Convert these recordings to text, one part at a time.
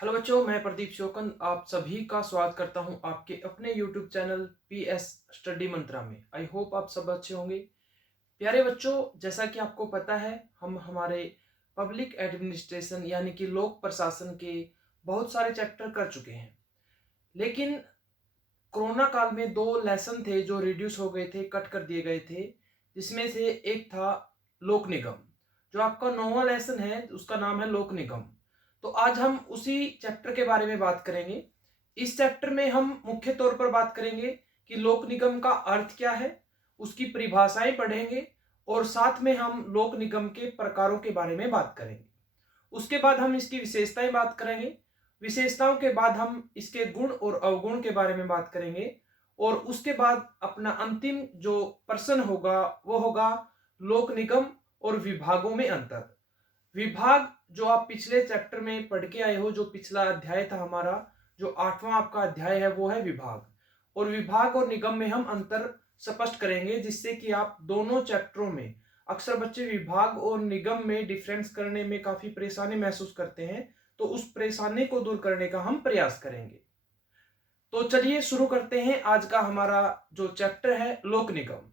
Hello बच्चों, मैं प्रदीप शोकन आप सभी का स्वागत करता हूं आपके अपने YouTube चैनल पीएस स्टडी मंत्रा में। आई होप आप सब अच्छे होंगे। प्यारे बच्चों, जैसा कि आपको पता है, हम हमारे पब्लिक एडमिनिस्ट्रेशन यानी कि लोक प्रशासन के बहुत सारे चैप्टर कर चुके हैं। लेकिन कोरोना काल में दो लेसन थे जो रिड्यूस हो गए थे, कट कर दिए गए थे, जिसमें से एक था लोक निगम। जो आपका 9वां लेसन है उसका नाम है लोक निगम। तो आज हम उसी चैप्टर के बारे में बात करेंगे। इस चैप्टर में हम मुख्य तौर पर बात करेंगे कि लोक निगम का अर्थ क्या है, उसकी परिभाषाएं पढ़ेंगे और साथ में हम लोक निगम के प्रकारों के बारे में बात करेंगे। उसके बाद हम इसकी विशेषताएं बात करेंगे। विशेषताओं के बाद हम इसके गुण और अवगुण के बारे में बात करेंगे और उसके बाद अपना अंतिम जो प्रश्न होगा वो होगा लोक निगम और विभागों में अंतर। विभाग जो आप पिछले चैप्टर में पढ़ के आए हो, जो पिछला अध्याय था हमारा, जो 8वां आपका अध्याय है वो है विभाग। और विभाग और निगम में हम अंतर स्पष्ट करेंगे, जिससे कि आप दोनों चैप्टरों में अक्सर बच्चे विभाग और निगम में डिफरेंस करने में काफी परेशानी महसूस करते हैं, तो उस परेशानी को दूर करने का हम प्रयास करेंगे। तो चलिए शुरू करते हैं आज का हमारा जो चैप्टर है लोक निगम।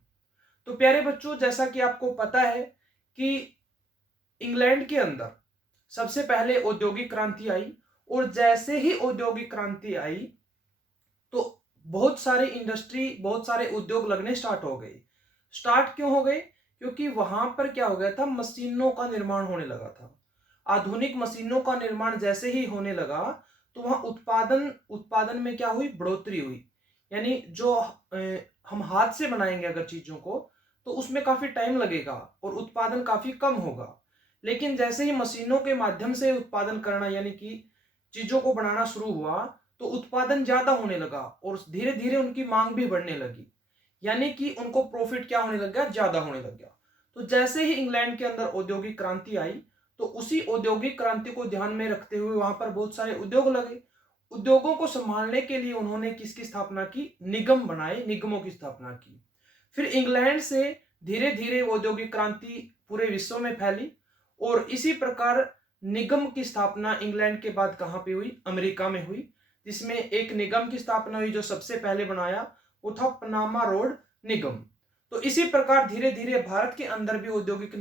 तो प्यारे बच्चों, जैसा कि आपको पता है कि इंग्लैंड के अंदर सबसे पहले औद्योगिक क्रांति आई और जैसे ही औद्योगिक क्रांति आई तो बहुत सारे इंडस्ट्री, बहुत सारे उद्योग लगने स्टार्ट हो गए। स्टार्ट क्यों हो गए? क्योंकि वहां पर क्या हो गया था, मशीनों का निर्माण होने लगा था। आधुनिक मशीनों का निर्माण जैसे ही होने लगा तो वहां उत्पादन उत्पादन में क्या हुई, बढ़ोतरी हुई। यानी जो हम हाथ से बनाएंगे अगर चीजों को, तो उसमें काफी टाइम लगेगा और उत्पादन काफी कम होगा। लेकिन जैसे ही मशीनों के माध्यम से उत्पादन करना यानी कि चीजों को बनाना शुरू हुआ तो उत्पादन ज्यादा होने लगा और धीरे धीरे उनकी मांग भी बढ़ने लगी। यानी कि उनको प्रॉफिट क्या होने लग गया, ज्यादा होने लग गया। तो जैसे ही इंग्लैंड के अंदर औद्योगिक क्रांति आई तो उसी औद्योगिक क्रांति को ध्यान में रखते हुए वहां पर बहुत सारे उद्योग लगे। उद्योगों को संभालने के लिए उन्होंने किसकी स्थापना की? निगम बनाए, निगमों की स्थापना की। फिर इंग्लैंड से धीरे धीरे औद्योगिक क्रांति पूरे विश्व में फैली और इसी प्रकार निगम की स्थापना इंग्लैंड के बाद कहां पे हुई? अमेरिका में हुई। जिसमें एक निगम की स्थापना हुई जो सबसे पहले बनाया वो था पनामा रोड निगम। तो इसी प्रकार धीरे धीरे भारत के अंदर भी औद्योगिक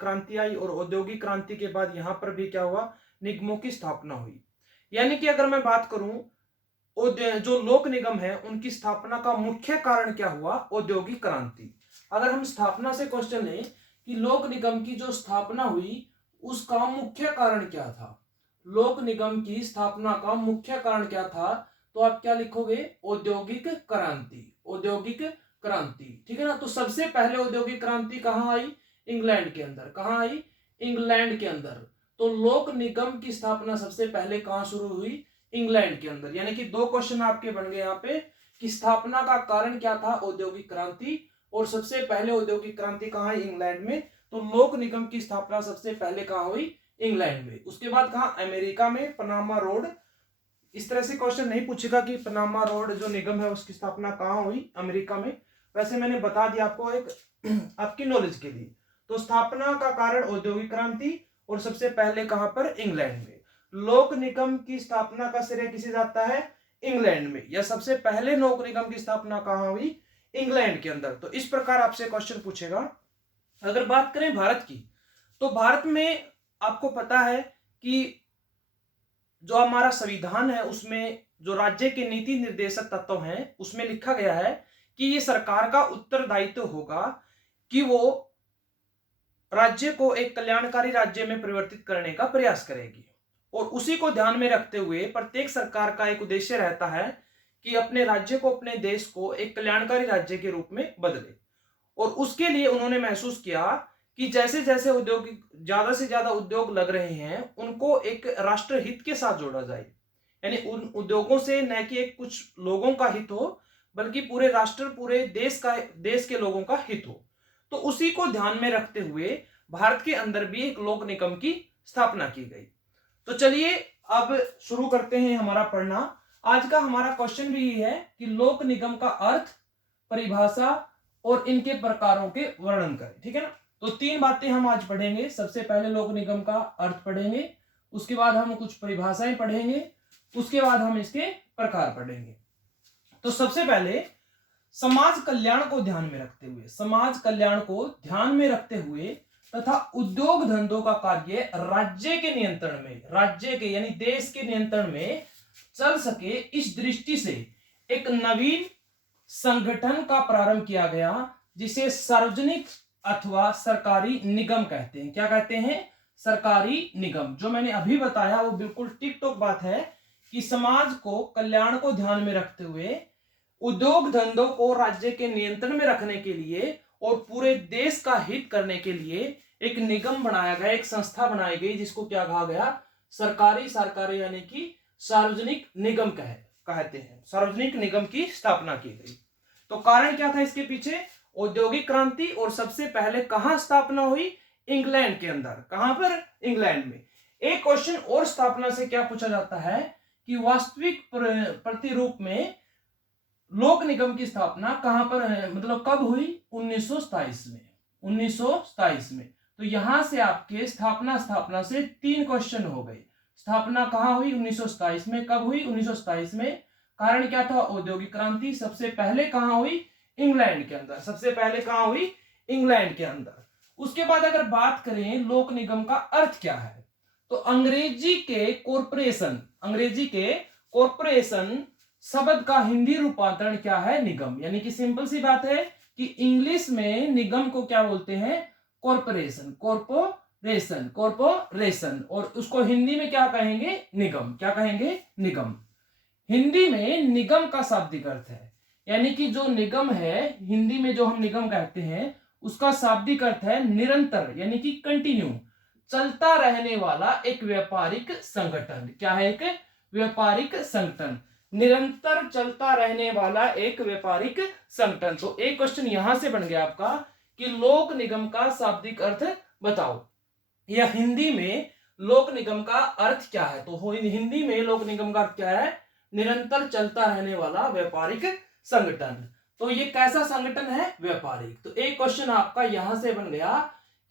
क्रांति आई और औद्योगिक क्रांति के बाद यहां पर भी क्या हुआ, निगमों की स्थापना हुई। यानी कि अगर मैं बात करूं जो लोक निगम है उनकी स्थापना का मुख्य कारण क्या हुआ? औद्योगिक क्रांति। अगर हम स्थापना से क्वेश्चन लें कि लोक निगम की जो स्थापना हुई उसका मुख्य कारण क्या था, लोक निगम की स्थापना का मुख्य कारण क्या था, तो आप क्या लिखोगे? औद्योगिक क्रांति। औद्योगिक क्रांति, ठीक है ना। तो सबसे पहले औद्योगिक क्रांति कहां आई? इंग्लैंड के अंदर। कहां आई? इंग्लैंड के अंदर। तो लोक निगम की स्थापना सबसे पहले कहां शुरू हुई? इंग्लैंड के अंदर। यानी कि दो क्वेश्चन आपके बन गए यहाँ पे कि स्थापना का कारण क्या था? औद्योगिक क्रांति। और सबसे पहले औद्योगिक क्रांति कहां है? इंग्लैंड में। तो लोक निगम की स्थापना सबसे पहले कहां हुई? इंग्लैंड में। उसके बाद कहा? अमेरिका में, पनामा रोड। इस तरह से क्वेश्चन नहीं पूछेगा कि पनामा रोड जो निगम है उसकी स्थापना कहां हुई? अमेरिका में। वैसे मैंने बता दिया आपको एक आपकी नॉलेज के लिए। तो स्थापना का कारण औद्योगिक क्रांति और सबसे पहले कहां पर? इंग्लैंड में। लोक निगम की स्थापना का श्रेय किसे जाता है? इंग्लैंड में। या सबसे पहले लोक निगम की स्थापना कहां हुई? इंग्लैंड के अंदर। तो इस प्रकार आपसे क्वेश्चन पूछेगा। अगर बात करें भारत की, तो भारत में आपको पता है कि जो हमारा संविधान है उसमें जो राज्य के नीति निर्देशक तत्व हैं उसमें लिखा गया है कि ये सरकार का उत्तरदायित्व होगा कि वो राज्य को एक कल्याणकारी राज्य में परिवर्तित करने का प्रयास करेगी। और उसी को ध्यान में रखते हुए प्रत्येक सरकार का एक उद्देश्य रहता है कि अपने राज्य को, अपने देश को एक कल्याणकारी राज्य के रूप में बदले। और उसके लिए उन्होंने महसूस किया कि जैसे जैसे उद्योग, ज्यादा से ज्यादा उद्योग लग रहे हैं, उनको एक राष्ट्र हित के साथ जोड़ा जाए। यानी उन उद्योगों से न कि एक कुछ लोगों का हित हो, बल्कि पूरे राष्ट्र, पूरे देश के लोगों का हित हो। तो उसी को ध्यान में रखते हुए भारत के अंदर भी एक लोक निगम की स्थापना की गई। तो चलिए अब शुरू करते हैं हमारा पढ़ना। आज का हमारा क्वेश्चन भी ये है कि लोक निगम का अर्थ, परिभाषा और इनके प्रकारों के वर्णन करें। ठीक है ना। तो तीन बातें हम आज पढ़ेंगे। सबसे पहले लोक निगम का अर्थ पढ़ेंगे, उसके बाद हम कुछ परिभाषाएं पढ़ेंगे, उसके बाद हम इसके प्रकार पढ़ेंगे। तो सबसे पहले समाज कल्याण को ध्यान में रखते हुए, समाज कल्याण को ध्यान में रखते हुए तथा उद्योग धंधों का कार्य राज्य के नियंत्रण में, राज्य के यानी देश के नियंत्रण में चल सके, इस दृष्टि से एक नवीन संगठन का प्रारंभ किया गया जिसे सार्वजनिक अथवा सरकारी निगम कहते हैं। क्या कहते हैं? सरकारी निगम। जो मैंने अभी बताया वो बिल्कुल टिक टॉक बात है कि समाज को कल्याण को ध्यान में रखते हुए उद्योग धंधों को राज्य के नियंत्रण में रखने के लिए और पूरे देश का हित करने के लिए एक निगम बनाया गया, एक संस्था बनाई गई जिसको क्या कहा गया? सरकारी यानी कि सार्वजनिक निगम कहते हैं। सार्वजनिक निगम की स्थापना की गई। तो कारण क्या था इसके पीछे? औद्योगिक क्रांति। और सबसे पहले कहां स्थापना हुई? इंग्लैंड के अंदर। कहां पर? इंग्लैंड में। एक क्वेश्चन और स्थापना से क्या पूछा जाता है कि वास्तविक प्रतिरूप में लोक निगम की स्थापना कहां पर है, मतलब कब हुई? 1927 में। 1927 में। तो यहां से आपके स्थापना से 3 क्वेश्चन हो गए। स्थापना कहां हुई? 1927 में। कब हुई? 1927 में। कारण क्या था? औद्योगिक क्रांति। सबसे पहले कहां हुई? इंग्लैंड के अंदर। सबसे पहले कहां हुई? इंग्लैंड के अंदर। उसके बाद अगर बात करें लोक निगम का अर्थ क्या है, तो अंग्रेजी के कॉरपोरेशन शब्द का हिंदी रूपांतरण क्या है? निगम। यानी कि सिंपल सी बात है कि इंग्लिश में निगम को क्या बोलते हैं? कॉरपोरेशन। और उसको हिंदी में क्या कहेंगे? निगम। क्या कहेंगे? निगम। हिंदी में निगम का शाब्दिक अर्थ है, यानी कि जो निगम है हिंदी में जो हम निगम कहते हैं उसका शाब्दिक अर्थ है निरंतर, यानी कि कंटिन्यू, चलता रहने वाला एक व्यापारिक संगठन। क्या है? एक व्यापारिक संगठन। निरंतर चलता रहने वाला एक व्यापारिक संगठन। तो एक क्वेश्चन यहां से बन गया आपका कि लोक निगम का शाब्दिक अर्थ बताओ, या हिंदी में लोक निगम का अर्थ क्या है? तो हिंदी में लोक निगम का अर्थ क्या है? निरंतर चलता रहने वाला व्यापारिक संगठन। तो ये कैसा संगठन है? व्यापारिक। तो एक क्वेश्चन आपका यहां से बन गया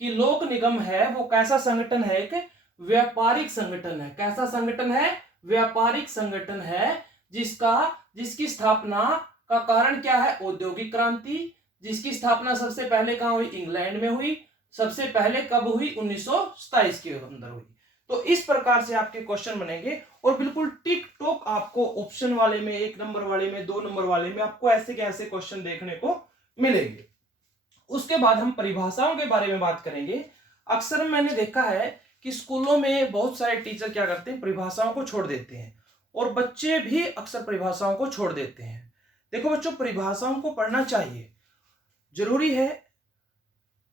कि लोक निगम है वो कैसा संगठन है? एक व्यापारिक संगठन है। कैसा संगठन है? व्यापारिक संगठन है जिसकी स्थापना का कारण क्या है? औद्योगिक क्रांति। जिसकी स्थापना सबसे पहले कहां हुई? इंग्लैंड में हुई। सबसे पहले कब हुई? 1927 के अंदर हुई। तो इस प्रकार से आपके क्वेश्चन बनेंगे और बिल्कुल टिक टॉक आपको ऑप्शन वाले में, 1 नंबर वाले में, 2 नंबर वाले में आपको ऐसे के ऐसे क्वेश्चन देखने को मिलेंगे। उसके बाद हम परिभाषाओं के बारे में बात करेंगे। अक्सर मैंने देखा है कि स्कूलों में बहुत सारे टीचर क्या करते हैं? परिभाषाओं को छोड़ देते हैं और बच्चे भी अक्सर परिभाषाओं को छोड़ देते हैं। देखो बच्चों, परिभाषाओं को पढ़ना चाहिए, जरूरी है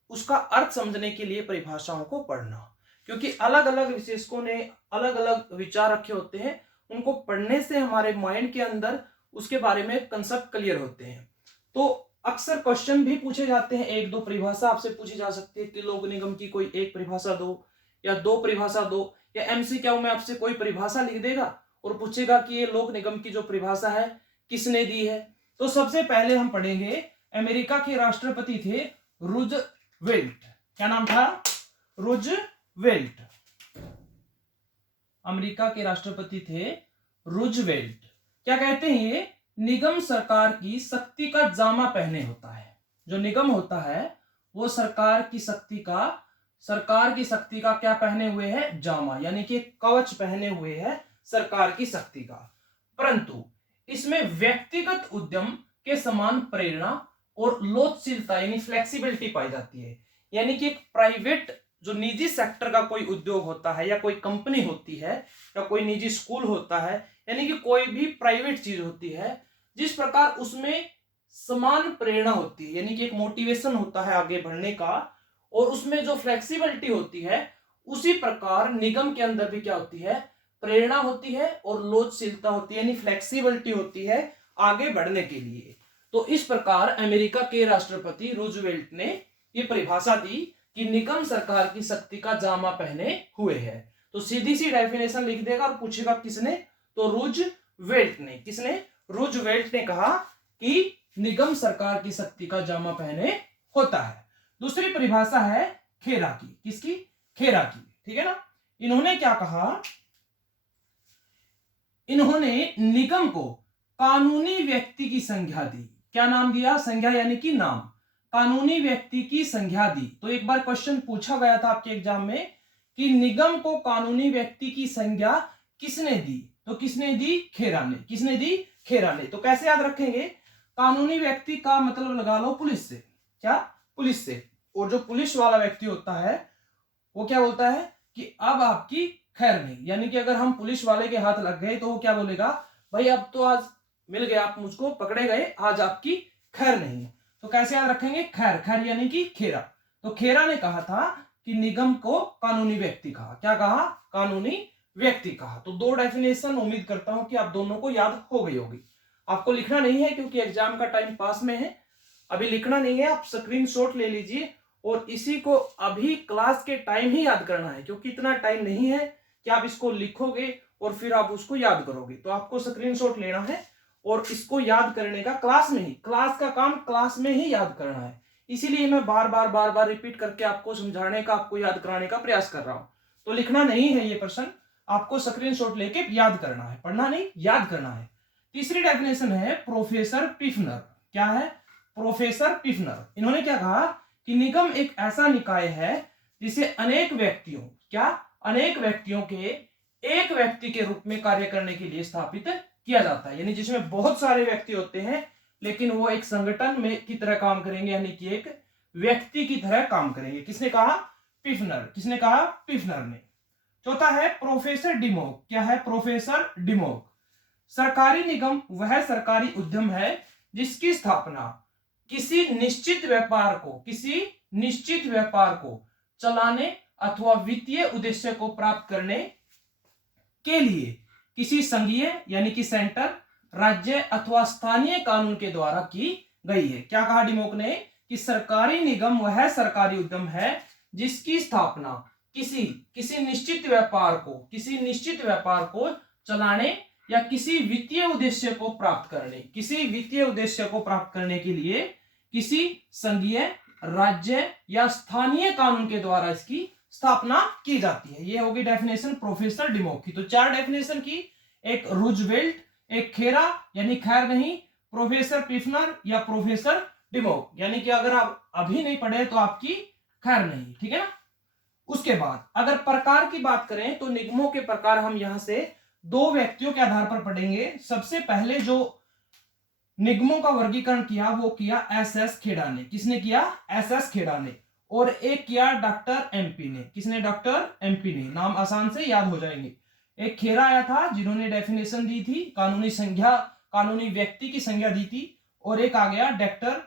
उसका अर्थ समझने के लिए परिभाषाओं को पढ़ना, क्योंकि अलग अलग विशेषकों ने अलग अलग विचार रखे होते हैं। उनको पढ़ने से हमारे माइंड के अंदर उसके बारे में कंसेप्ट क्लियर होते हैं। तो अक्सर क्वेश्चन भी पूछे जाते हैं, 1-2 परिभाषा आपसे पूछी जा सकती है कि लोक निगम की कोई एक परिभाषा दो या 2 परिभाषा दो, या एमसीक्यू में आपसे कोई परिभाषा लिख देगा और पूछेगा कि ये लोक निगम की जो परिभाषा है किसने दी है। तो सबसे पहले हम पढ़ेंगे, अमेरिका के राष्ट्रपति थे रूजवेल्ट। क्या नाम था? रूजवेल्ट। अमेरिका के राष्ट्रपति थे रूजवेल्ट। क्या कहते हैं ये? निगम सरकार की शक्ति का जामा पहने होता है। जो निगम होता है वो सरकार की शक्ति का क्या पहने हुए है? जामा, यानी कि कवच पहने हुए है सरकार की शक्ति का। परंतु इसमें व्यक्तिगत उद्यम के समान प्रेरणा और लोचशीलता यानी फ्लेक्सिबिलिटी पाई जाती है। यानी कि एक प्राइवेट जो निजी सेक्टर का कोई उद्योग होता है या कोई कंपनी होती है या कोई निजी स्कूल होता है, यानी कि कोई भी प्राइवेट चीज होती है, जिस प्रकार उसमें समान प्रेरणा होती है, यानी कि एक मोटिवेशन होता है आगे बढ़ने का, और उसमें जो फ्लेक्सिबिलिटी होती है, उसी प्रकार निगम के अंदर भी क्या होती है? प्रेरणा होती है और लोचशीलता होती है, यानी फ्लेक्सिबिलिटी होती है आगे बढ़ने के लिए। तो इस प्रकार अमेरिका के राष्ट्रपति रूजवेल्ट ने यह परिभाषा दी कि निगम सरकार की शक्ति का जामा पहने हुए है। तो सीधी सी डेफिनेशन लिख देगा और पूछेगा किसने? तो रूजवेल्ट ने। किसने? रूजवेल्ट ने कहा कि निगम सरकार की शक्ति का जामा पहने होता है। दूसरी परिभाषा है खेरा की। किसकी? खेरा की। ठीक है ना? इन्होंने क्या कहा, इन्होंने निगम को कानूनी व्यक्ति की संज्ञा दी। क्या नाम दिया? संज्ञा यानी कि नाम। कानूनी व्यक्ति की संज्ञा दी। तो एक बार क्वेश्चन पूछा गया था आपके एग्जाम में कि निगम को कानूनी व्यक्ति की संज्ञा किसने दी? तो किसने दी? खेरा ने। किसने दी? खेरा ने। तो कैसे याद रखेंगे? कानूनी व्यक्ति का मतलब लगा लो पुलिस से। क्या? पुलिस से। और जो पुलिस वाला व्यक्ति होता है वो क्या बोलता है कि अब आपकी खैर नहीं, यानी कि अगर हम पुलिस वाले के हाथ लग गए तो वो क्या बोलेगा, भाई अब तो आज मिल गए, आप मुझको पकड़े गए, आज आपकी खैर नहीं है। तो कैसे याद रखेंगे? खैर। खैर यानी कि खेरा। तो खेरा ने कहा था कि निगम को कानूनी व्यक्ति कहा। क्या कहा? कानूनी व्यक्ति कहा। तो दो डेफिनेशन उम्मीद करता हूं कि आप दोनों को याद हो गई होगी। आपको लिखना नहीं है क्योंकि एग्जाम का टाइम पास में है, अभी लिखना नहीं है, आप स्क्रीनशॉट ले लीजिए और इसी को अभी क्लास के टाइम ही याद करना है, क्योंकि इतना टाइम नहीं है कि आप इसको लिखोगे और फिर आप उसको याद करोगे। तो आपको स्क्रीनशॉट लेना है और इसको याद करने का क्लास में ही, क्लास का काम क्लास में ही याद करना है। इसीलिए मैं बार बार रिपीट करके आपको समझाने का, आपको याद कराने का प्रयास कर रहा हूं। तो लिखना नहीं है ये प्रश्न, आपको स्क्रीनशॉट लेके याद करना है, पढ़ना नहीं, याद करना है। तीसरी डेफिनेशन है प्रोफेसर पिफनर। क्या है? प्रोफेसर पिफनर। इन्होंने क्या कहा कि निगम एक ऐसा निकाय है जिसे अनेक व्यक्तियों, क्या? अनेक व्यक्तियों के एक व्यक्ति के रूप में कार्य करने के लिए स्थापित किया जाता है। यानी जिसमें बहुत सारे व्यक्ति होते हैं लेकिन वो एक संगठन में की तरह काम करेंगे, यानी कि एक व्यक्ति की तरह काम करेंगे। किसने कहा? पिफनर। किसने कहा? पिफनर ने। चौथा है प्रोफेसर डिमोक। क्या है? प्रोफेसर डिमोक। सरकारी निगम वह सरकारी उद्यम है जिसकी स्थापना किसी निश्चित व्यापार को चलाने अथवा वित्तीय उद्देश्य को प्राप्त करने के लिए किसी संघीय यानी कि सेंटर, राज्य अथवा स्थानीय कानून के द्वारा की गई है। क्या कहा डिमोक ने? कि सरकारी निगम वह सरकारी उद्यम है जिसकी स्थापना किसी निश्चित व्यापार को चलाने या किसी वित्तीय उद्देश्य को प्राप्त करने के लिए किसी संघीय, राज्य या स्थानीय कानून के द्वारा इसकी स्थापना की जाती है। ये होगी डेफिनेशन प्रोफेसर डिमोक की। तो चार डेफिनेशन की, एक रूजवेल्ट, एक खेरा यानी खैर नहीं, प्रोफेसर पिफनर या प्रोफेसर डिमोक, यानी कि अगर आप अभी नहीं पढ़े तो आपकी खैर नहीं। ठीक है ना? उसके बाद अगर प्रकार की बात करें तो निगमों के प्रकार हम यहां से दो व्यक्तियों के आधार पर पढ़ेंगे। सबसे पहले जो निगमों का वर्गीकरण किया वो किया एसएस खेड़ा ने। किसने किया? एसएस खेड़ा ने। और एक किया डॉक्टर एमपी ने। किसने? डॉक्टर एमपी ने। नाम आसान से याद हो जाएंगे। एक खेरा आया था जिन्होंने डेफिनेशन दी थी, कानूनी व्यक्ति की संज्ञा दी थी, और एक आ गया डॉक्टर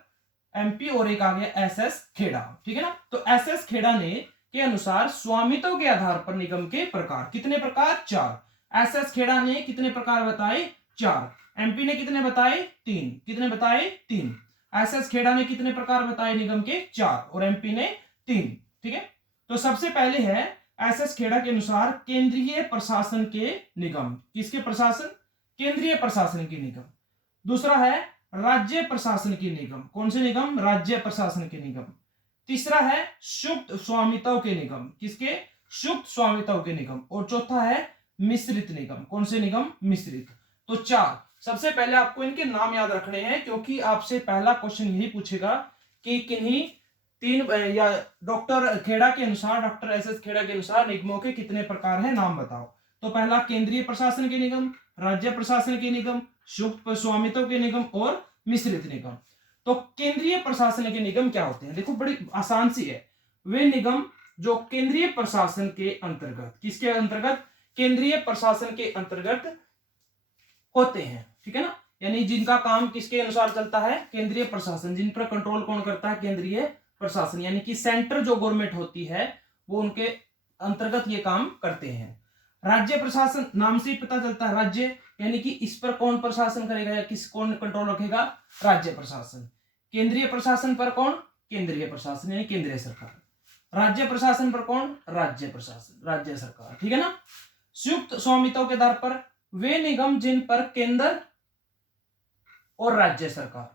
एमपी और एक आ गया एसएस खेड़ा। ठीक है ना? तो एसएस खेड़ा ने के अनुसार स्वामित्व के आधार पर निगम के प्रकार कितने प्रकार? 4। एसएस खेड़ा ने कितने प्रकार बताए? 4। एमपी ने कितने बताए? 3। कितने बताए? 3। एसएस खेड़ा ने कितने प्रकार बताए निगम के? 4 और एमपी ने 3। ठीक है? तो सबसे पहले है एसएस खेड़ा के अनुसार केंद्रीय प्रशासन के निगम। किसके प्रशासन? केंद्रीय प्रशासन के निगम। दूसरा है राज्य प्रशासन के निगम। कौन से निगम? राज्य प्रशासन के निगम। तीसरा है सुप्त स्वामित्व के निगम। किसके? सुप्त स्वामित्व के निगम। और चौथा है मिश्रित निगम। कौन से निगम? मिश्रित। तो 4। सबसे पहले आपको इनके नाम याद रखने हैं क्योंकि आपसे पहला क्वेश्चन यही पूछेगा कि किन्हीं 3 या डॉक्टर खेड़ा के अनुसार, डॉक्टर एसएस खेड़ा के अनुसार निगमों के कितने प्रकार हैं, नाम बताओ। तो पहला केंद्रीय प्रशासन के निगम, राज्य प्रशासन के निगम, सुप्त स्वामित्व के निगम और मिश्रित निगम। तो केंद्रीय प्रशासन के निगम क्या होते हैं? देखो बड़ी आसान सी है। वे निगम जो केंद्रीय प्रशासन के अंतर्गत, किसके अंतर्गत? केंद्रीय प्रशासन के अंतर्गत होते हैं। ठीक है ना? यानी जिनका काम किसके अनुसार चलता है? केंद्रीय प्रशासन। जिन पर कंट्रोल कौन करता है? केंद्रीय प्रशासन। यानी कि सेंटर जो गवर्नमेंट होती है वो उनके अंतर्गत ये काम करते हैं। राज्य प्रशासन, नाम से ही पता चलता है राज्य, यानी कि इस पर कौन प्रशासन करेगा या कौन कंट्रोल रखेगा? राज्य प्रशासन। केंद्रीय प्रशासन पर कौन? केंद्रीय प्रशासन यानी केंद्रीय सरकार। राज्य प्रशासन पर कौन? राज्य प्रशासन, राज्य सरकार। ठीक है ना? संयुक्त स्वामित्व के आधार पर वे निगम जिन पर केंद्र और राज्य सरकार,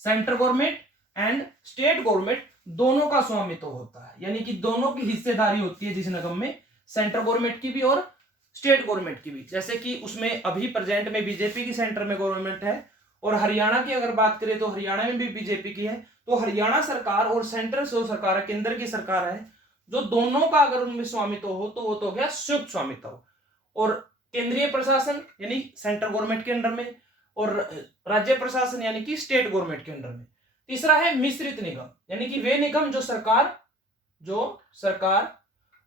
central government and state government दोनों का स्वामित्व होता है, यानी कि दोनों की हिस्सेदारी होती है जिस निगम में, सेंट्रल गवर्नमेंट की भी और स्टेट गवर्नमेंट की भी। जैसे कि उसमें अभी प्रेजेंट में बीजेपी की सेंटर में गवर्नमेंट है, और हरियाणा की अगर बात करें तो हरियाणा में भी बीजेपी की है। तो हरियाणा सरकार और सेंट्रल जो सरकार है, केंद्र की सरकार है, जो दोनों का अगर उनमें स्वामित्व हो तो वो तो हो गया संयुक्त स्वामित्व। और केंद्रीय प्रशासन यानी सेंट्रल गवर्नमेंट के अंडर में, और राज्य प्रशासन यानी कि स्टेट गवर्नमेंट के अंडर में। तीसरा है मिश्रित निगम, यानी कि वे निगम जो सरकार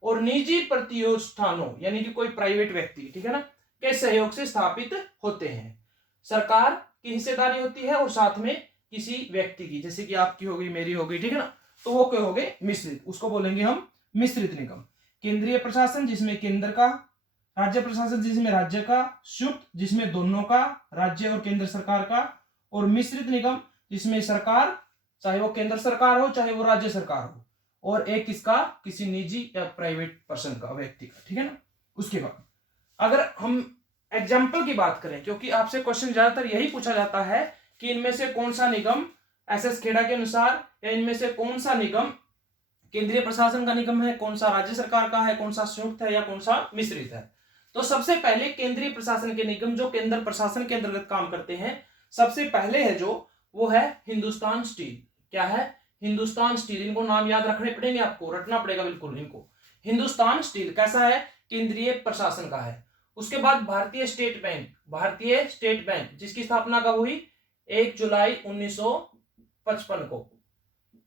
और निजी प्रतिष्ठानों यानी कि कोई प्राइवेट व्यक्ति, ठीक है ना, के सहयोग से स्थापित होते हैं। सरकार की हिस्सेदारी होती है और साथ में किसी व्यक्ति की, जैसे कि आपकी होगी, मेरी होगी, ठीक है ना, तो वो क्या हो गए मिश्रित, उसको बोलेंगे हम मिश्रित निगम। केंद्रीय प्रशासन जिसमें केंद्र का, राज्य प्रशासन जिसमें राज्य का, संयुक्त जिसमें दोनों का, राज्य और केंद्र सरकार का, और मिश्रित निगम जिसमें सरकार, चाहे वो केंद्र सरकार हो चाहे वो राज्य सरकार हो, और एक किसका, किसी निजी या प्राइवेट पर्सन का, व्यक्ति का, ठीक है ना। उसके बाद अगर हम एग्जाम्पल की बात करें, क्योंकि आपसे क्वेश्चन ज्यादातर यही पूछा जाता है कि इनमें से कौन सा निगम एसएस खेड़ा के अनुसार, या इनमें से कौन सा निगम केंद्रीय प्रशासन का निगम है, कौन सा राज्य सरकार का है, कौन सा संयुक्त है, या कौन सा मिश्रित है। तो सबसे पहले केंद्रीय प्रशासन के निगम जो केंद्र प्रशासन के अंतर्गत काम करते हैं, सबसे पहले है जो, वो है हिंदुस्तान स्टील। क्या है? हिंदुस्तान स्टील। इनको नाम याद रखने पड़ेंगे, आपको रटना पड़ेगा बिल्कुल इनको। हिंदुस्तान स्टील कैसा है? केंद्रीय प्रशासन का है। उसके बाद भारतीय स्टेट बैंक, भारतीय स्टेट बैंक जिसकी स्थापना कब हुई? 1 जुलाई 1955 को,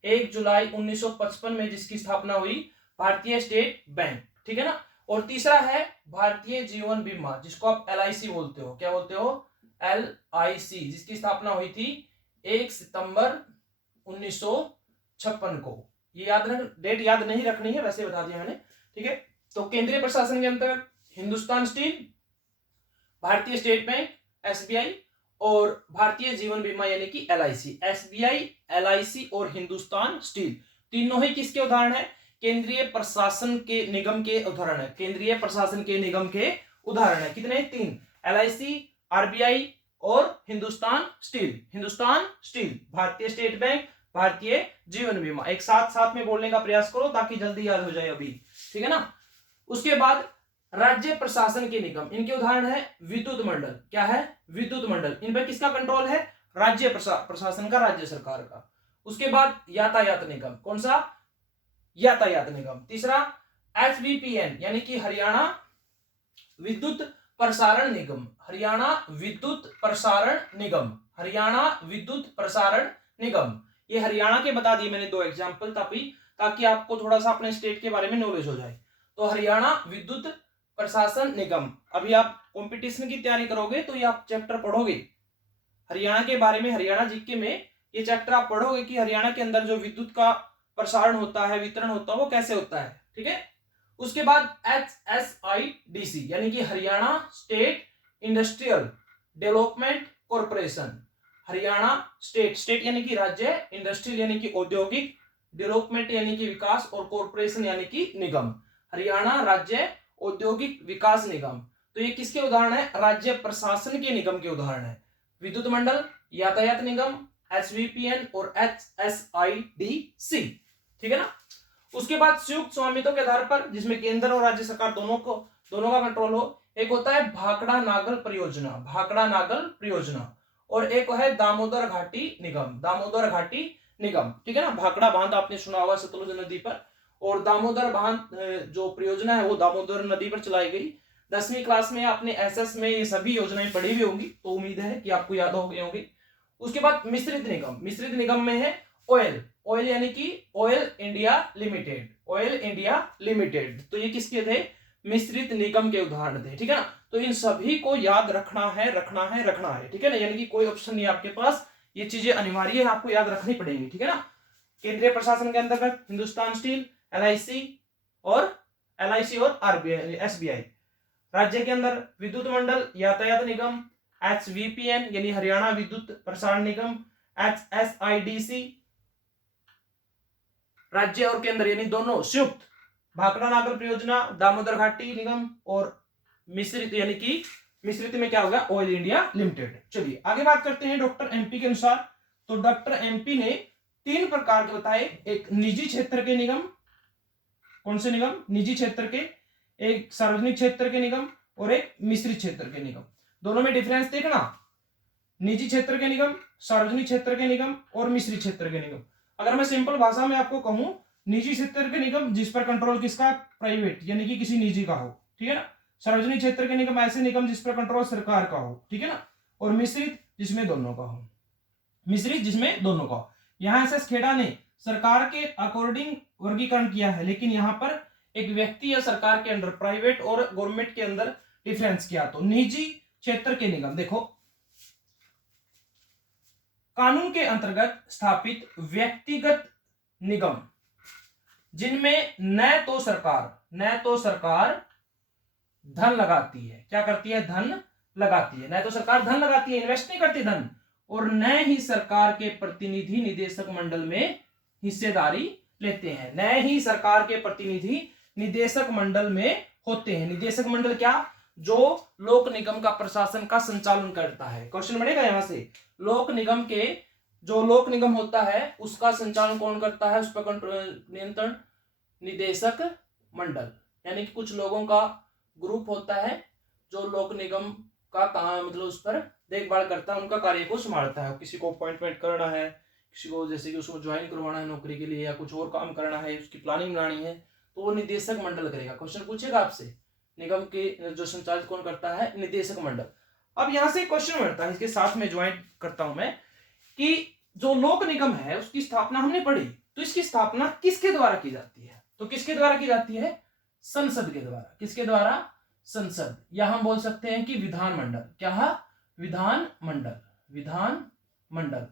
1 जुलाई 1955 में जिसकी स्थापना हुई, भारतीय स्टेट बैंक, ठीक है ना। और तीसरा है भारतीय जीवन बीमा, जिसको आप LIC बोलते हो। क्या बोलते हो? LIC, जिसकी स्थापना हुई थी 1 सितंबर 1956 को। ये याद रख, डेट याद नहीं रखनी है, वैसे बता दिया मैंने, ठीक है। तो केंद्रीय प्रशासन के अंतर्गत हिंदुस्तान स्टील, भारतीय स्टेट बैंक SBI, और भारतीय जीवन बीमा यानी कि LIC। SBI, LIC और हिंदुस्तान स्टील तीनों ही किसके उदाहरण है? केंद्रीय प्रशासन के निगम के उदाहरण है। केंद्रीय प्रशासन के निगम के उदाहरण है। कितने? 3, LIC, RBI और हिंदुस्तान स्टील। हिंदुस्तान स्टील, भारतीय स्टेट बैंक, भारतीय जीवन बीमा। एक साथ साथ में बोलने का प्रयास करो ताकि जल्दी याद हो जाए अभी, ठीक है ना। उसके बाद राज्य प्रशासन के निगम, इनके उदाहरण है विद्युत मंडल। क्या है? विद्युत मंडल। इन पर किसका कंट्रोल है? राज्य प्रशासन का, राज्य सरकार का। उसके बाद यातायात निगम, कौन सा? यातायात निगम। तीसरा HVPN यानी कि हरियाणा विद्युत प्रसारण निगम। हरियाणा विद्युत प्रसारण निगम, हरियाणा विद्युत प्रसारण निगम। ये हरियाणा के बता दिए मैंने 2 एग्जाम्पल, ताकि आपको थोड़ा सा अपने स्टेट के बारे में नॉलेज हो जाए। तो हरियाणा विद्युत प्रशासन निगम, अभी आप कंपटीशन की तैयारी करोगे तो ये आप चैप्टर पढ़ोगे हरियाणा के बारे में। हरियाणा जीके में ये चैप्टर आप पढ़ोगे कि हरियाणा के अंदर जो विद्युत का प्रसारण होता है, वितरण होता है, वो कैसे होता है, ठीक है। उसके बाद HSIDC यानी कि Haryana state industrial development corporation. Haryana state यानी कि राज्य, इंडस्ट्रियल यानी कि औद्योगिक, डेवलपमेंट यानी कि विकास, और कॉर्पोरेशन यानी कि निगम। हरियाणा राज्य औद्योगिक विकास निगम। तो ये किसके उदाहरण है? राज्य प्रशासन के निगम के उदाहरण है। विद्युत मंडल, यातायात निगम, HVPN और HSIDC, ठीक है ना। उसके बाद संयुक्त स्वामित्व के आधार पर, जिसमें केंद्र और राज्य सरकार दोनों का कंट्रोल हो, एक होता है भाखड़ा नागल परियोजना, भाखड़ा नागल परियोजना, और एक है दामोदर घाटी निगम, दामोदर घाटी निगम, ठीक है ना। भाखड़ा बांध आपने सुना होगा सतलुज नदी पर, और दामोदर बांध जो परियोजना है वो दामोदर नदी पर चलाई गई। 10वीं क्लास में आपने SS में ये सभी योजनाएं पढ़ी हुई होंगी, तो उम्मीद है कि आपको याद हो गई होंगी। उसके बाद मिश्रित निगम, मिश्रित निगम में है ऑयल यानी कि oil India limited, oil India limited. तो ये किसके थे? मिश्रित निगम के उदाहरण थे, ठीक है ना। तो इन सभी को याद रखना है, ठीक है ना, यानी कि कोई ऑप्शन नहीं आपके पास, ये चीजें अनिवार्य है, आपको याद रखनी पड़ेगी, ठीक है ना। केंद्रीय प्रशासन के अंतर्गत हिंदुस्तान स्टील, LIC और RBI, SBI। राज्य के अंदर विद्युत मंडल, यातायात निगम, HVPN यानी हरियाणा विद्युत प्रसारण निगम, HSIDC राज्य और केंद्र यानी दोनों संयुक्त, भाखड़ा नागल परियोजना, दामोदर घाटी निगम, और मिश्रित यानी कि मिश्रित में क्या होगा? Oil India limited. चलिए आगे बात करते हैं डॉक्टर MP के अनुसार। तो डॉक्टर MP ने 3 प्रकार के बताए। एक निजी क्षेत्र के निगम, कौन से निगम? निजी क्षेत्र के। एक सार्वजनिक क्षेत्र के निगम और एक मिश्रित क्षेत्र के निगम। दोनों में डिफरेंस देखना, निजी क्षेत्र के निगम, सार्वजनिक क्षेत्र के निगम और मिश्रित क्षेत्र के निगम। अगर मैं सिंपल भाषा में आपको कहूं, निजी क्षेत्र के निगम जिस पर कंट्रोल किसका, प्राइवेट यानी कि किसी निजी का हो, ठीक है ना। सार्वजनिक क्षेत्र के निगम ऐसे निगम जिस पर कंट्रोल सरकार का हो, ठीक है ना। और मिश्रित जिसमें दोनों का हो, मिश्रित जिसमें दोनों का हो। यहां एसएस खेड़ा ने सरकार के अकॉर्डिंग वर्गीकरण किया है, लेकिन यहां पर एक व्यक्ति या सरकार के अंदर, प्राइवेट और गवर्नमेंट के अंदर डिफरेंस किया। तो निजी क्षेत्र के निगम, देखो कानून के अंतर्गत स्थापित व्यक्तिगत निगम जिनमें न तो सरकार धन लगाती है, क्या करती है, धन लगाती है, न तो सरकार धन लगाती है, इन्वेस्ट नहीं करती धन, और न ही सरकार के प्रतिनिधि निदेशक मंडल में हिस्सेदारी लेते हैं, न ही सरकार के प्रतिनिधि निदेशक मंडल में होते हैं। निदेशक मंडल क्या, जो लोक निगम का प्रशासन का संचालन करता है। क्वेश्चन बनेगा यहां से, लोक निगम के, जो लोक निगम होता है उसका संचालन कौन करता है, उस पर नियंत्रण निदेशक मंडल, यानी कि कुछ लोगों का ग्रुप होता है जो लोक निगम का काम, मतलब उस पर देखभाल करता है, उनका कार्य को संभालता है। किसी को अपॉइंटमेंट करना है, किसी को जैसे कि उसको ज्वाइन करवाना है नौकरी के लिए, या कुछ और काम करना है, उसकी प्लानिंग बनानी है, तो वो निदेशक मंडल करेगा। क्वेश्चन पूछेगा आपसे, निगम के जो संचालित कौन करता है, निदेशक मंडल। अब यहां से क्वेश्चन बनता है, इसके साथ में ज्वाइन करता हूं मैं, कि जो लोक निगम है उसकी स्थापना हमने पढ़ी, तो इसकी स्थापना किसके द्वारा की जाती है, तो किसके द्वारा की जाती है, संसद के द्वारा। किसके द्वारा, संसद, या हम बोल सकते हैं कि विधानमंडल। क्या, विधानमंडल, विधानमंडल।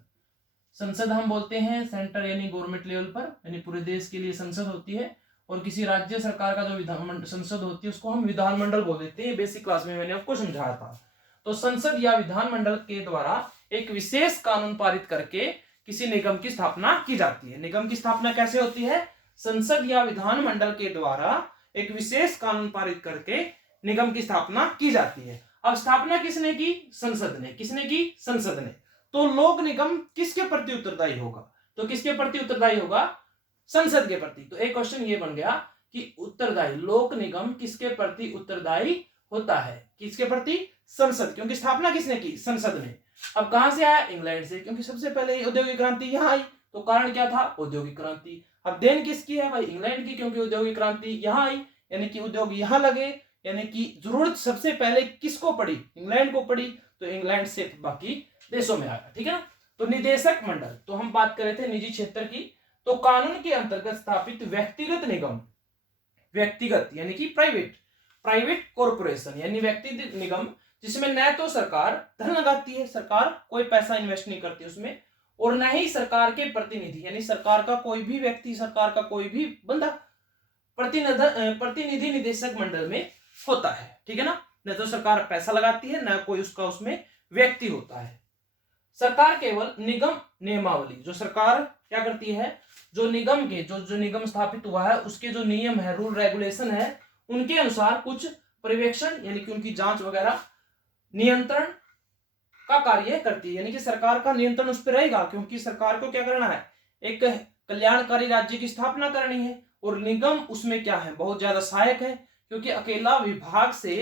संसद हम बोलते हैं सेंटर यानी गवर्नमेंट लेवल पर, यानी पूरे देश के लिए संसद होती है, और किसी राज्य सरकार का जो विधान संसद होती है उसको हम विधानमंडल बोल देते हैं। बेसिक क्लास में मैंने आपको समझाया था। तो संसद या विधानमंडल के द्वारा एक विशेष कानून पारित करके किसी निगम की स्थापना की जाती है। निगम की स्थापना कैसे होती है, संसद या विधानमंडल के द्वारा एक विशेष कानून पारित करके निगम की स्थापना की जाती है। अब स्थापना किसने की, संसद ने। किसने की, संसद ने। तो लोक निगम किसके प्रति उत्तरदायी होगा, तो किसके प्रति उत्तरदायी होगा, संसद के प्रति। तो एक क्वेश्चन ये बन गया कि उत्तरदायी, लोक निगम किसके प्रति उत्तरदायी होता है, किसके प्रति, संसद, क्योंकि स्थापना किसने की, संसद ने। अब कहां से आया, इंग्लैंड से, क्योंकि सबसे पहले औद्योगिक क्रांति यहां आई, तो कारण क्या था, औद्योगिक क्रांति। अब देन किसकी है भाई, इंग्लैंड की, क्योंकि औद्योगिक क्रांति यहां आई, यानी कि उद्योग यहां लगे, यानी कि जरूरत सबसे पहले किसको पड़ी, इंग्लैंड को पड़ी, तो इंग्लैंड से बाकी देशों में आया, ठीक है ना। तो निदेशक मंडल, तो हम बात कर रहे थे निजी क्षेत्र की, तो कानून के अंतर्गत स्थापित व्यक्तिगत निगम, व्यक्तिगत यानी कि प्राइवेट कॉर्पोरेशन यानी व्यक्तिगत निगम जिसमें न तो सरकार धन लगाती है, सरकार कोई पैसा इन्वेस्ट नहीं करती उसमें, और न ही सरकार के प्रतिनिधि यानी सरकार का कोई भी व्यक्ति, सरकार का कोई भी बंदा प्रतिनिधि निदेशक मंडल में होता है, ठीक है ना। न तो सरकार पैसा लगाती है, न कोई उसका उसमें व्यक्ति होता है। सरकार केवल निगम नियमावली, जो सरकार क्या करती है, जो निगम के जो निगम स्थापित हुआ है उसके जो नियम है, रूल रेगुलेशन है, उनके अनुसार कुछ पर्यवेक्षण यानी कि उनकी जांच वगैरह, नियंत्रण का कार्य करती है। यानी कि सरकार का नियंत्रण उस पर रहेगा, क्योंकि सरकार को क्या करना है, एक कल्याणकारी राज्य की स्थापना करनी है, और निगम उसमें क्या है, बहुत ज्यादा सहायक है, क्योंकि अकेला विभाग से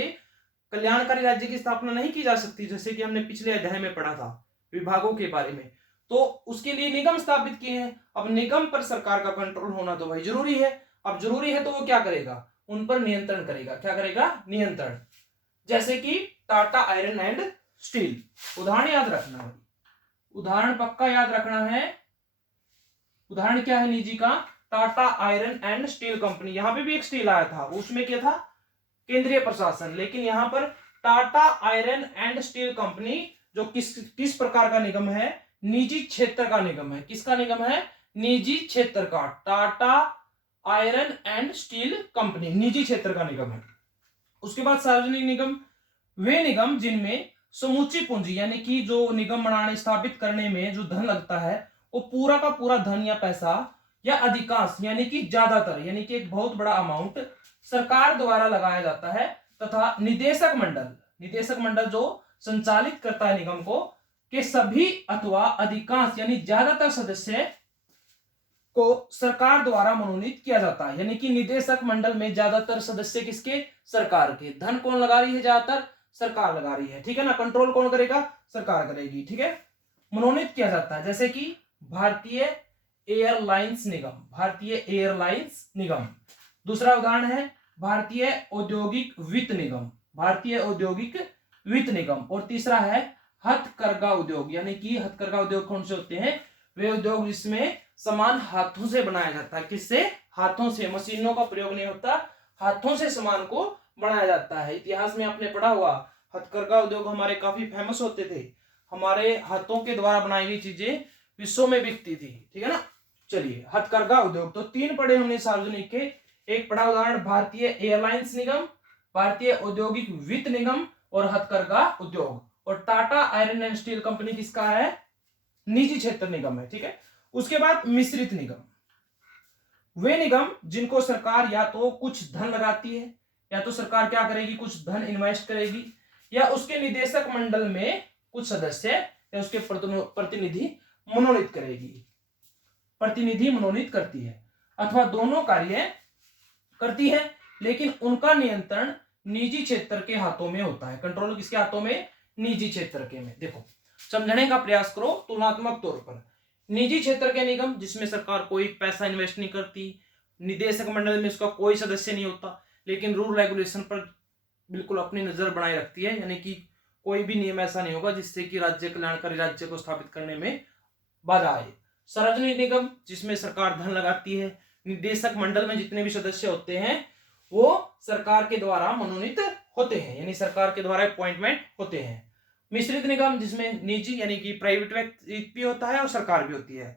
कल्याणकारी राज्य की स्थापना नहीं की जा सकती, जैसे कि हमने पिछले अध्याय में पढ़ा था विभागों के बारे में। तो उसके लिए निगम स्थापित किए हैं। अब निगम पर सरकार का कंट्रोल होना तो भाई जरूरी है। अब जरूरी है तो वो क्या करेगा, उन पर नियंत्रण करेगा। क्या करेगा, नियंत्रण। जैसे कि टाटा आयरन एंड स्टील, उदाहरण याद रखना है, उदाहरण पक्का याद रखना है। उदाहरण क्या है निजी का, Tata iron and steel company. यहां पे भी एक स्टील आया था, उसमें क्या था, केंद्रीय प्रशासन, लेकिन यहां पर Tata iron and steel company जो किस प्रकार का निगम है, निजी क्षेत्र का निगम है। किसका निगम है, निजी क्षेत्र का। Tata iron and steel company निजी क्षेत्र का निगम है। उसके बाद सार्वजनिक निगम, वे निगम जिनमें समूची पूंजी यानी कि जो निगम बनाने स्थापित करने में जो धन लगता है वो पूरा का पूरा धन या पैसा या अधिकांश यानी कि ज्यादातर यानी कि एक बहुत बड़ा अमाउंट सरकार द्वारा लगाया जाता है, तथा निदेशक मंडल जो संचालित करता है निगम को, के सभी अथवा अधिकांश यानी ज्यादातर सदस्य को सरकार द्वारा मनोनीत किया जाता है, यानी कि निदेशक मंडल में ज्यादातर सदस्य किसके, सरकार के। धन कौन लगा रही है, ज्यादातर सरकार लगा रही है, ठीक है ना। कंट्रोल कौन करेगा, सरकार करेगी, ठीक है। मनोनीत किया जाता है, जैसे कि भारतीय एयरलाइंस निगम, भारतीय एयरलाइंस निगम। दूसरा उदाहरण है भारतीय औद्योगिक वित्त निगम, भारतीय औद्योगिक वित्त निगम। और तीसरा है हथकरघा उद्योग, यानी कि हथकरघा उद्योग कौन से होते हैं, वे उद्योग जिसमें सामान हाथों से बनाया जाता है। किससे, हाथों से, मशीनों का प्रयोग नहीं होता, हाथों से सामान को बनाया जाता है। इतिहास में आपने पढ़ा हुआ, हथकरघा उद्योग हमारे काफी फेमस होते थे, हमारे हाथों के द्वारा बनाई गई चीजें विश्व में बिकती थी, ठीक है ना। चलिए, हथकरघा उद्योग तो 3 पढ़े हमने सार्वजनिक के। एक पढ़ा उदाहरण भारतीय एयरलाइंस निगम, भारतीय औद्योगिक वित्त निगम और हथकरघा उद्योग। और Tata iron and steel company किसका है, निजी क्षेत्र निगम है, ठीक है। उसके बाद मिश्रित निगम, वे निगम जिनको सरकार या तो कुछ धन लगाती है, या तो सरकार क्या करेगी, कुछ धन इन्वेस्ट करेगी, या उसके निदेशक मंडल में कुछ सदस्य या उसके प्रतिनिधि मनोनीत करेगी, प्रतिनिधि मनोनीत करती है, अथवा दोनों कार्य करती है, लेकिन उनका नियंत्रण निजी क्षेत्र के हाथों में होता है। कंट्रोल किसके हाथों में, निजी क्षेत्र के में। देखो, समझने का प्रयास करो तुलनात्मक तौर पर। निजी क्षेत्र के निगम जिसमें सरकार कोई पैसा इन्वेस्ट नहीं करती, निदेशक मंडल में उसका कोई सदस्य नहीं होता, लेकिन रूल रेगुलेशन पर बिल्कुल अपनी नजर बनाए रखती है, यानी कि कोई भी नियम ऐसा नहीं होगा जिससे कि राज्य कल्याणकारी राज्य को स्थापित करने में बाधा आए। सार्वजनिक निगम जिसमें सरकार धन लगाती है, निदेशक मंडल में जितने भी सदस्य होते हैं वो सरकार के द्वारा मनोनीत होते हैं, यानी सरकार के द्वारा अपॉइंटमेंट होते हैं। मिश्रित निगम जिसमें निजी यानी कि प्राइवेट व्यक्ति भी होता है और सरकार भी होती है,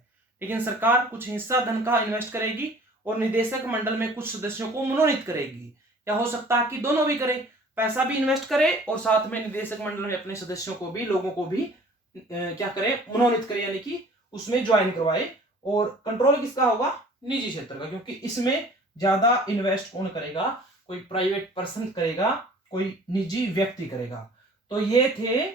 लेकिन सरकार कुछ हिस्सा धन का इन्वेस्ट करेगी और निदेशक मंडल में कुछ सदस्यों को मनोनीत करेगी, या हो सकता है कि दोनों भी करे, पैसा भी इन्वेस्ट करे और साथ में निदेशक मंडल में अपने सदस्यों को भी, लोगों को भी क्या करे, मनोनीत करे, यानी कि उसमें ज्वाइन करवाए। और कंट्रोल किसका होगा, निजी क्षेत्र का, क्योंकि इसमें ज्यादा इन्वेस्ट कौन करेगा, कोई प्राइवेट पर्सन करेगा, कोई निजी व्यक्ति करेगा। तो ये थे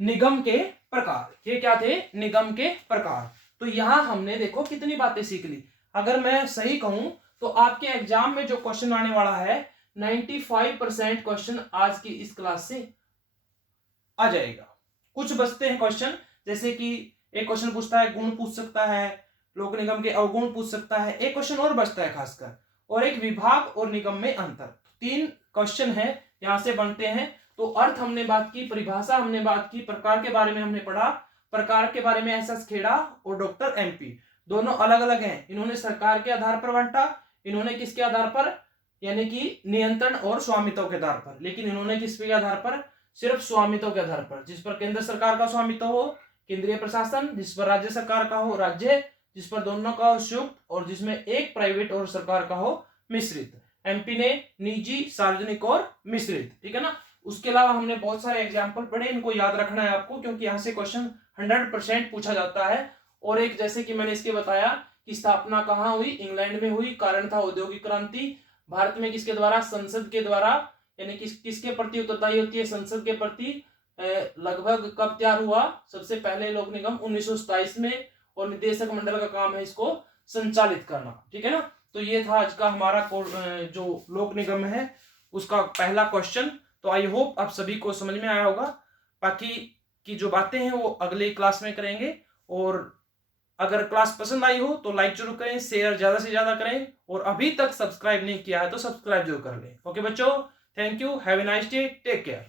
निगम के प्रकार, ये क्या थे, निगम के प्रकार। तो यहां हमने देखो कितनी बातें सीख ली। अगर मैं सही कहूं तो आपके एग्जाम में जो क्वेश्चन आने वाला है 95% क्वेश्चन आज की इस क्लास से आ जाएगा। कुछ बचते हैं क्वेश्चन, जैसे कि एक क्वेश्चन पूछता है गुण पूछ सकता है, लोक निगम के अवगुण पूछ सकता है, एक क्वेश्चन और बचता है खासकर, और एक विभाग और निगम में अंतर। 3 क्वेश्चन है यहां से बनते हैं। तो अर्थ हमने बात की, परिभाषा हमने बात की, प्रकार के बारे में हमने पढ़ा, प्रकार के बारे में एस एस खेड़ा और डॉक्टर एमपी दोनों अलग अलग हैं। इन्होंने सरकार के आधार पर बांटा, इन्होंने किसके आधार पर, यानी कि नियंत्रण और स्वामित्व के आधार पर, लेकिन इन्होंने किसके आधार पर, सिर्फ स्वामित्व के आधार पर। जिस पर केंद्र सरकार का स्वामित्व हो केंद्रीय प्रशासन, जिस पर राज्य सरकार का हो राज्य, जिस पर दोनों का हो संयुक्त, और जिसमें एक प्राइवेट और सरकार का हो मिश्रित। एमपी ने निजी, सार्वजनिक और मिश्रित, ठीक है ना। उसके अलावा हमने बहुत सारे एग्जाम्पल पढ़े, इनको याद रखना है आपको, क्योंकि यहाँ से क्वेश्चन 100% पूछा जाता है। और एक जैसे कि मैंने इसके बताया कि स्थापना कहाँ हुई, इंग्लैंड में हुई, कारण था औद्योगिक क्रांति। भारत में किसके द्वारा, संसद के द्वारा, यानी किसके प्रति उत्तरदायी होती है, संसद के प्रति। लगभग कब तैयार हुआ, सबसे पहले लोक निगम 1927 में, और निदेशक मंडल का काम है इसको संचालित करना, ठीक है ना। तो ये था आज का हमारा जो लोक निगम है उसका पहला क्वेश्चन। तो आई होप आप सभी को समझ में आया होगा। बाकी की जो बातें हैं वो अगले क्लास में करेंगे, और अगर क्लास पसंद आई हो तो लाइक जरूर करें, शेयर ज्यादा से ज्यादा करें, और अभी तक सब्सक्राइब नहीं किया है तो सब्सक्राइब जरूर कर लें। ओके बच्चों, thank you, have a nice day, take care.